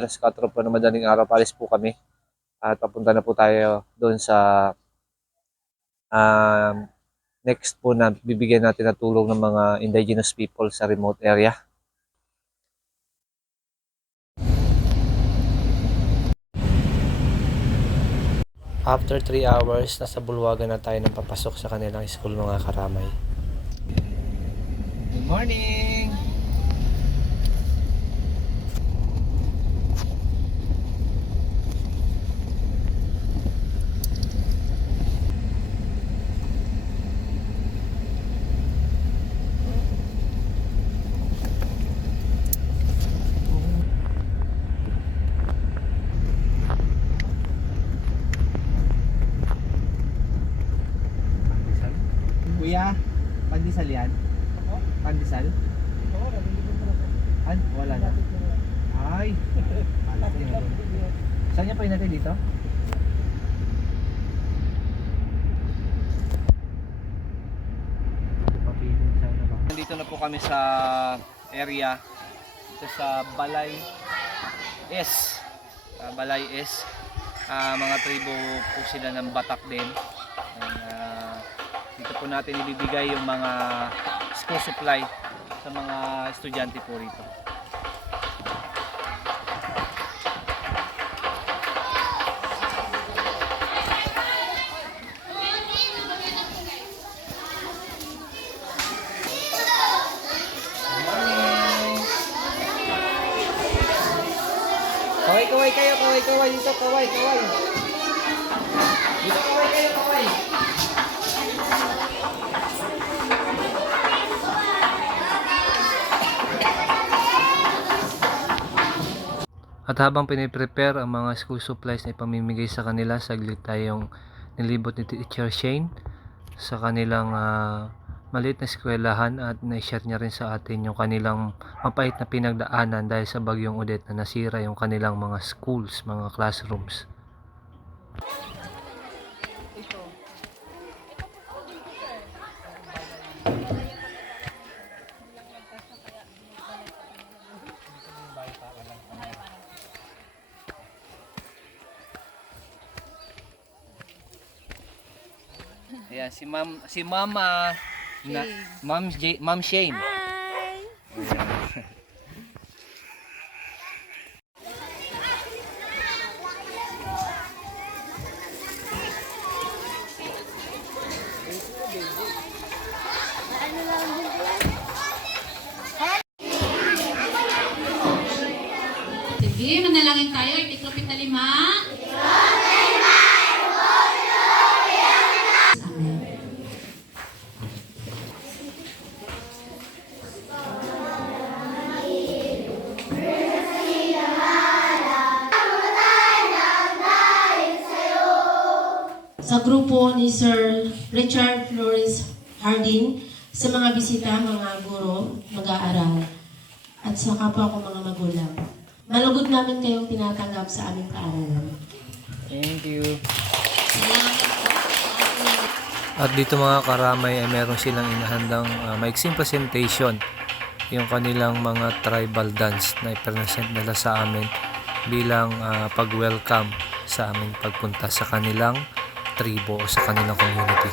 Alas 4 po na madaling araw, palis po kami. At papunta na po tayo doon sa next po na bibigyan natin na tulong ng mga indigenous people sa remote area. After 3 hours, nasa Bulwagan na tayo ng papasok sa kanilang school, mga karamay. Good morning! Kuya, pandesal yan? Pandesal? Wala na. Ay, alat yun. Saan niya pa yun natin dito? Nandito na po kami sa area. Ito sa Balay S. Balay S. Mga tribo po sila ng Batak din. Dito po natin ibibigay yung mga school supply sa mga estudyante po rito. Kaway kayo, kaway dito, kaway. Dito kaway kayo, kaway. At habang piniprepare ang mga school supplies na ipamimigay sa kanila, saglit tayong nilibot ni Teacher Shane sa kanilang maliit na eskwelahan at na-share niya rin sa atin yung kanilang mapait na pinagdaanan dahil sa bagyong Odette na nasira yung kanilang mga schools, mga classrooms. Ayan, si Mama na, Ma'am Shane. Hi! Sige, manalangin tayo. Artiklo 5. Sa grupo ni Sir Richard Flores Hardin, sa mga bisita, mga guro, mag-aaral, at sa kapwa ko mga magulang. Malugod namin kayong tinatanggap sa aming paaralan. Thank you. At dito mga karamay ay meron silang inahandang maiksing presentation, yung kanilang mga tribal dance na i-present nila sa amin bilang pag-welcome sa aming pagpunta sa kanilang tribo o sa kanilang community.